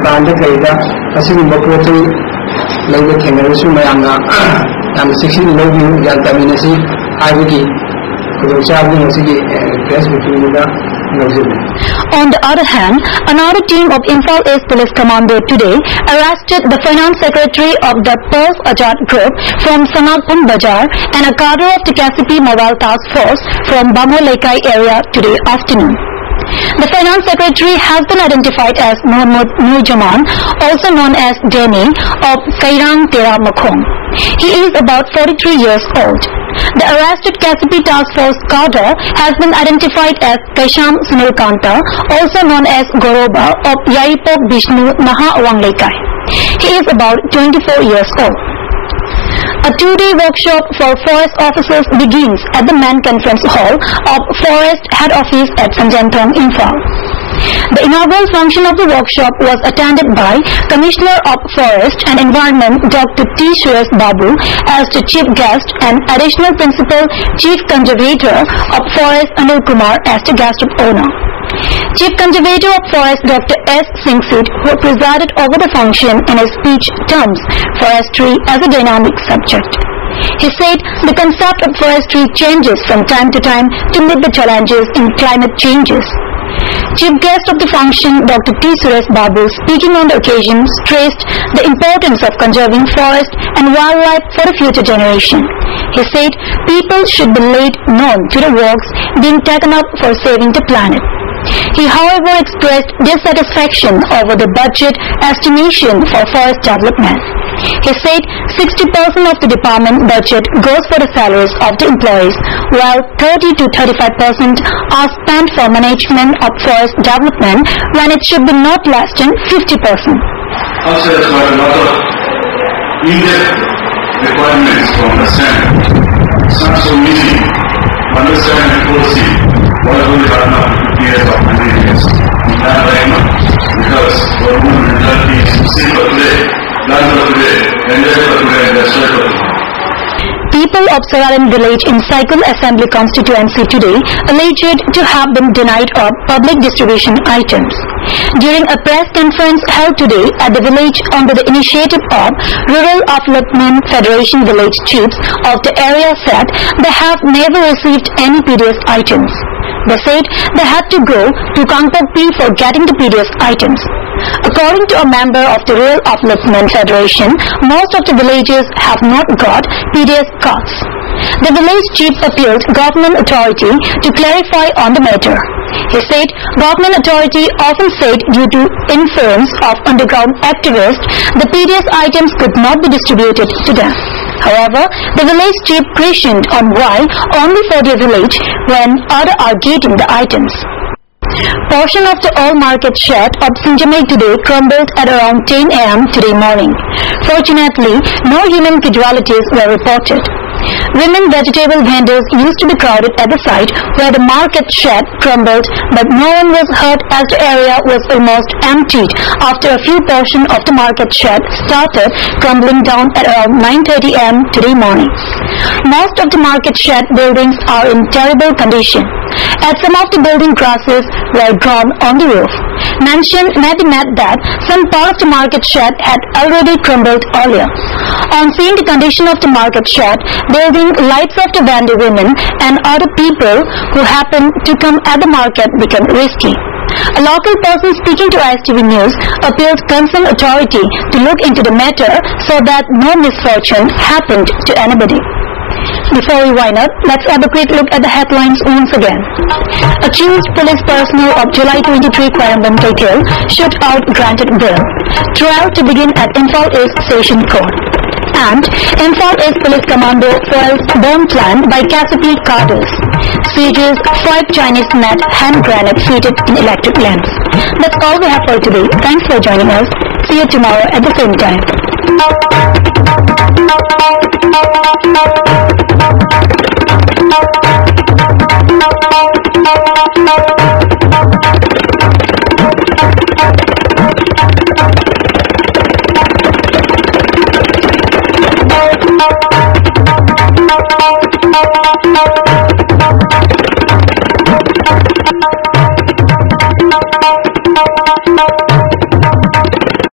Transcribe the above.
दुकान दा कईदा असिगुम्बा पोतु लैबा थेंगरसु मयामना याम सेक्शन लौबि यान तमिनसी हाइबगी खुदोचाबनि मसिगी फेसबुक मीडिया लौजिबे. On the other hand, another team of Imphal East Police Commando today arrested the finance secretary of the Perf Ajad Group from Sanatpur Bazaar and a cadre of the KCP Mobile Task Force from Bamolaikai area today afternoon. The finance secretary has been identified as Mohammad Nurjaman, also known as Deni, of Kairang Tera Makhong. He is about 43 years old. The arrested KCP Task Force cadre has been identified as Kaisham Sunilkanta, also known as Goroba, of Yaipok Bishnu Naha Wanglaikai. He is about 24 years old. A two-day workshop for forest officers begins at the main conference hall of Forest Head Office at Sanjantong, Imphal. The inaugural function of the workshop was attended by Commissioner of Forest and Environment Dr. T. Suresh Babu as the chief guest and Additional Principal Chief Conservator of Forest Anil Kumar as the guest of honor. Chief Conservator of Forest Dr. S. Singsit, who presided over the function in his speech, terms forestry as a dynamic subject. He said the concept of forestry changes from time to time to meet the challenges in climate changes. Chief guest of the function, Dr. T. Suresh Babu, speaking on the occasion, stressed the importance of conserving forest and wildlife for the future generation. He said people should be made known to the works being taken up for saving the planet. He, however, expressed dissatisfaction over the budget estimation for forest development. He said 60% of the department budget goes for the salaries of the employees, while 30 to 35% are spent for management of forest development when it should be not less than 50%. Also, there's got a lot of in-depth requirements to understand. It's not so easy to understand and foresee what will happen after 50 years or 100 years. We can't right now because government mentality is to see for today, learn for today, enjoy for today, and destroy for tomorrow. People of Sararan village in Cycle Assembly constituency today alleged to have been denied of public distribution items. During a press conference held today at the village under the initiative of Rural Development Federation village chiefs of the area said they have never received any PDS items. They said they had to go to Kangpokpi for getting the PDS items. According to a member of the Rural Development Federation, most of the villages have not got PDS cards. The village chief appealed government authority to clarify on the matter. He said government authority often said due to influence of underground activists, the PDS items could not be distributed to them. However, the village chief questioned on why only for their village when others are getting the items. Portion of the oil market shed of Sinjamay today crumbled at around 10 a.m. today morning. Fortunately, no human casualties were reported. Women vegetable vendors used to be crowded at the site where the market shed crumbled, but no one was hurt as the area was almost emptied after a few portions of the market shed started crumbling down at around 9:30 a.m. today morning. Most of the market shed buildings are in terrible condition. At some of the building grasses were grown on the roof. Mention may be made that some part of the market shed had already crumbled earlier. On seeing the condition of the market shed, building lights of the vendor women and other people who happened to come at the market became risky. A local person speaking to ISTV News appealed concerned authority to look into the matter so that no misfortune happened to anybody. Before we wind up, let's have a quick look at the headlines once again. Accused police personnel of July 23 Quarambam kill shootout granted bail. Trial to begin at Imphal East Session Court. And Imphal East Police Commando foils bomb plan by KCP cadres. Seizes 5 Chinese made hand grenade fitted in electric lamps. That's all we have for today. Thanks for joining us. See you tomorrow at the same time.